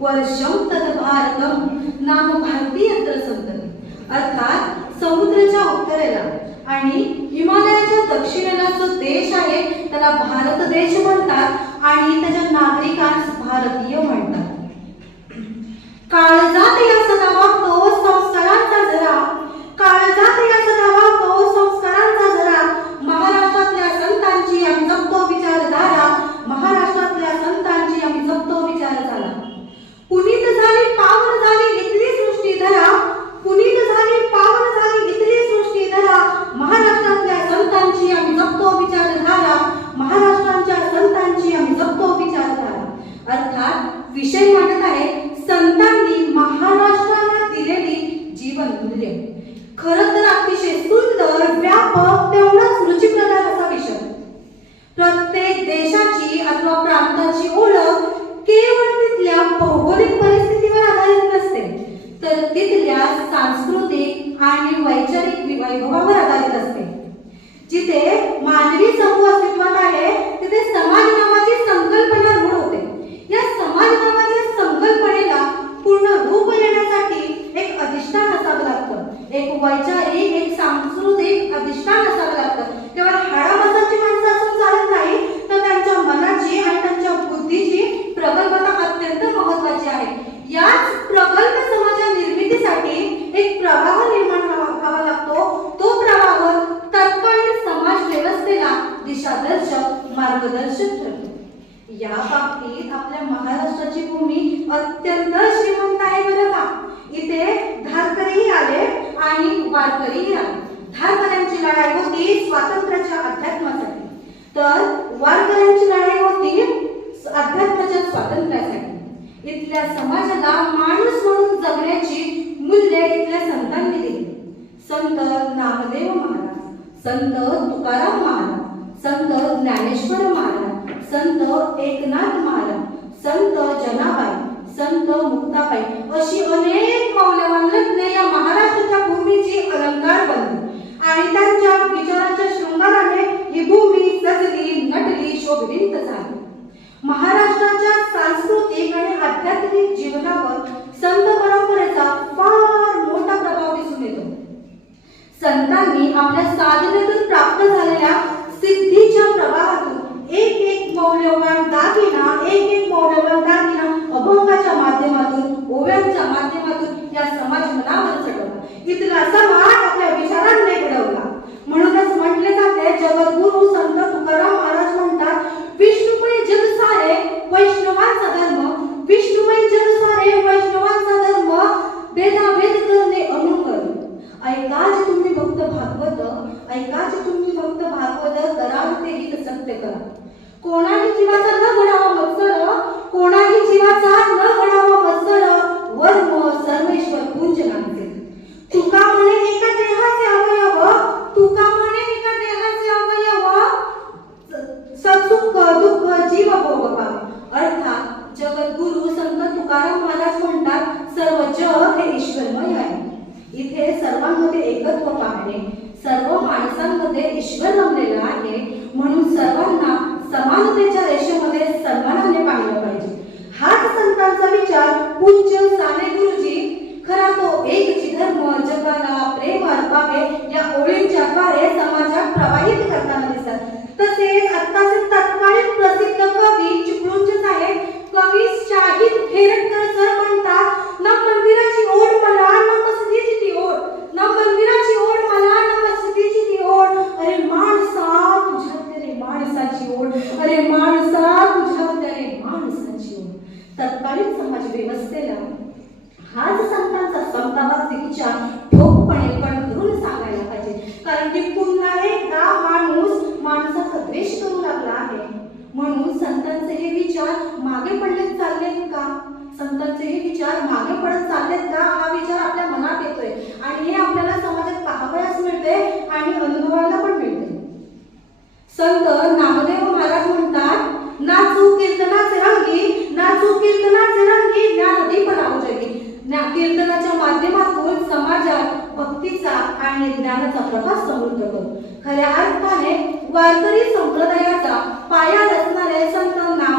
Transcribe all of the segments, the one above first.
वर्षम तद भारतम नाम भारतीय संतती. अर्थात समुद्राच्या उत्तरेला आणि हिमालयाच्या दक्षिणेला जो देश आहे त्याला भारत देश म्हणतात आणि त्याच्या नागरिकांस भारतीय म्हणतात. काळ याच प्रगल्भ समाजा निर्मितीसाठी एक प्रवाह निर्माण व्हावा लागतो. तो प्रवाह तत्कालीन समाज व्यवस्थेला दिशादर्शक मार्गदर्शक ठरतो. या बाबतीत आपल्या महाराष्ट्राची भूमी अत्यंत श्रीमंत आहे बरं का? इथे धारकरीही आले आणि वारकरीही आले. धारकऱ्यांची लढाई होती स्वातंत्र्याच्या अध्यात्मासाठी. तर वारकऱ्यांची लढाई होती अध्यात्माच्या स्वातंत्र्यासाठी. इथल्या समाजाला माणूस म्हणून जगण्याची मूल्य इथल्या संतांनी दिली. संत नामदेव महाराज संत तुकाराम महाराज संत ज्ञानेश्वर महाराज संत एकनाथ महाराज संत जनाबाई संत मुक्ताबाई अशी अनेक मौल्यवान रत्ने या महाराष्ट्राच्या भूमीची अलंकार बनली. आणि त्यांच्या विचारांच्या शृंगाराने ही भूमी सजली नटली शोभित झाली महाराष्ट्राच्या सांस्कृतिक आणि आध्यात्मिक जीवनावर संत परंपरेचा फार मोठा प्रभाव दिसून येतो संतांनी आपल्या साधनेतून प्राप्त झालेल्या सिद्धीच्या प्रवाहातून एक एक मौल्यवान दागिना एक एक मौल्यवान दागिना अभंगाच्या माध्यमातून ओव्यांच्या माध्यमातून या समाज मनावर चढवला इथला समाज आपल्या विचारांनी घडवला म्हणूनच म्हटले जाते जगद्गुरु संत तुकाराम महाराज म्हणतात विष्णुमय जग सारे वैष्णवांचा धर्म विष्णुमय जग सारे वैष्णवांचा धर्म भेदाभेद करणे अनुकर ऐकाच तुम्ही भक्त भागवत ऐकाच तुम्ही भक्त भागवत कराल ते गीत सत्य करा. कोणाही जीवाचा न घडावा मत्सर कोणाही जीवाचा न घडावा मत्सर वर्म सर्वेश्वर पुंज नामचे तुका म्हणे एका देहाचे अवयव तुका म्हणे एका देहाचे अवयव सत्सुख दुःख जीव भोग अर्थात जगद्गुरु संत तुकाराम महाराज म्हणतात सर्व जग हे ईश्वरमय आहे. इथे सर्वांमध्ये एकत्व पाहणे सर्व माणसांमध्ये ईश्वर रमलेला आहे म्हणून सर्वांना समानतेच्या रेषेमध्ये सन्मानाने पाहिलं पाहिजे. हाच संतांचा विचार पूज्य साने गुरुजी खरा तो एक धर्म जगाला प्रेम अर्पावे या ओळी विचार मागे पडलेत चाललेत का? संतांचे हे विचार मागे पडत चाललेत का? हा विचार आपल्या मनात येतोय. आणि हे आपल्याला समाजात पाहावयास मिळते आणि अनुभवायला पण मिळते संत नामदेव महाराज म्हणतात नाचू कीर्तनाचे रंगी नाचू कीर्तनाचे रंगी ज्ञान दीप लावू जगी. कीर्तनाच्या माध्यमातून समाजात भक्तीचा आणि ज्ञानाचा प्रकाश समृद्ध करू खऱ्या अर्थाने वारकरी संप्रदायाचा पाया रचणारे संत नाम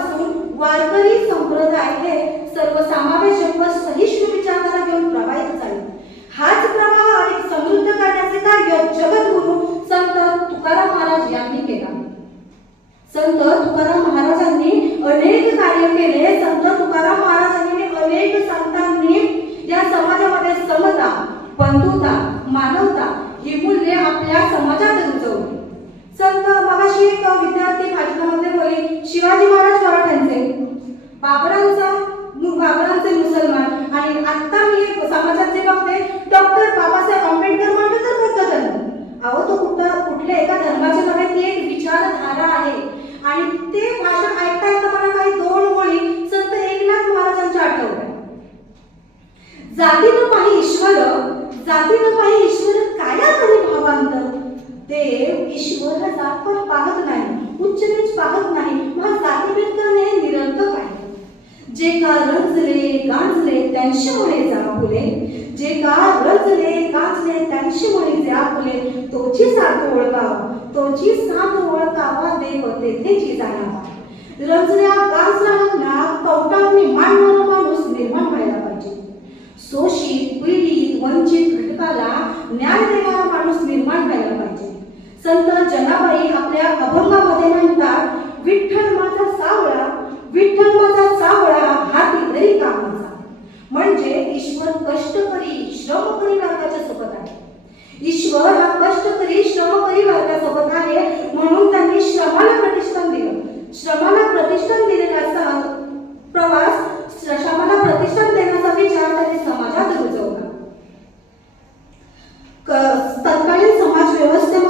काळापासून वारकरी संप्रदाय हे सर्वसमावेशक व सहिष्णू विचारधारा घेऊन प्रवाहित झाले. हाच प्रवाह आणि समृद्ध करण्याचे कार्य जगद्गुरु संत तुकाराम महाराज यांनी केला. संत तुकाराम महाराजांनी अनेक कार्य केले. संत तुकाराम महाराजांनी अनेक जे का रंजले गांजले त्यांशी जा फुले. जे का रंजले गांजले त्यांशी जा फुले. तोची साथ ओळखाव तोची साथ ओळखावा देव तेथेची जाणावा रंजल्या गांजला ईश्वर कष्ट करी श्रम करी भारताच्या सोबत आहे. ईश्वर हा कष्ट करी कष्टकरी श्रमकरी वर्गासोबत आहे. म्हणून त्यांनी श्रमाला प्रतिष्ठान दिलं. श्रमाला प्रतिष्ठान दिलेला प्रवास श्रमाला प्रतिष्ठान देण्याचा विचार त्यांनी समाजात रुजवला. तत्कालीन समाज व्यवस्थेमध्ये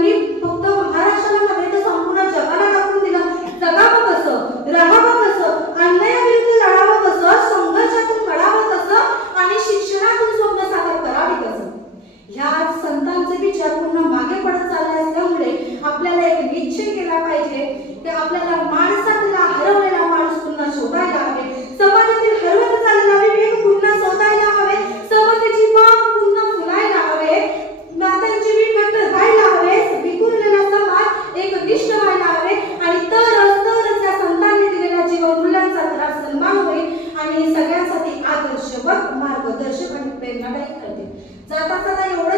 can दर्शक आणि प्रेरणादायी करते जाता जाता एवढं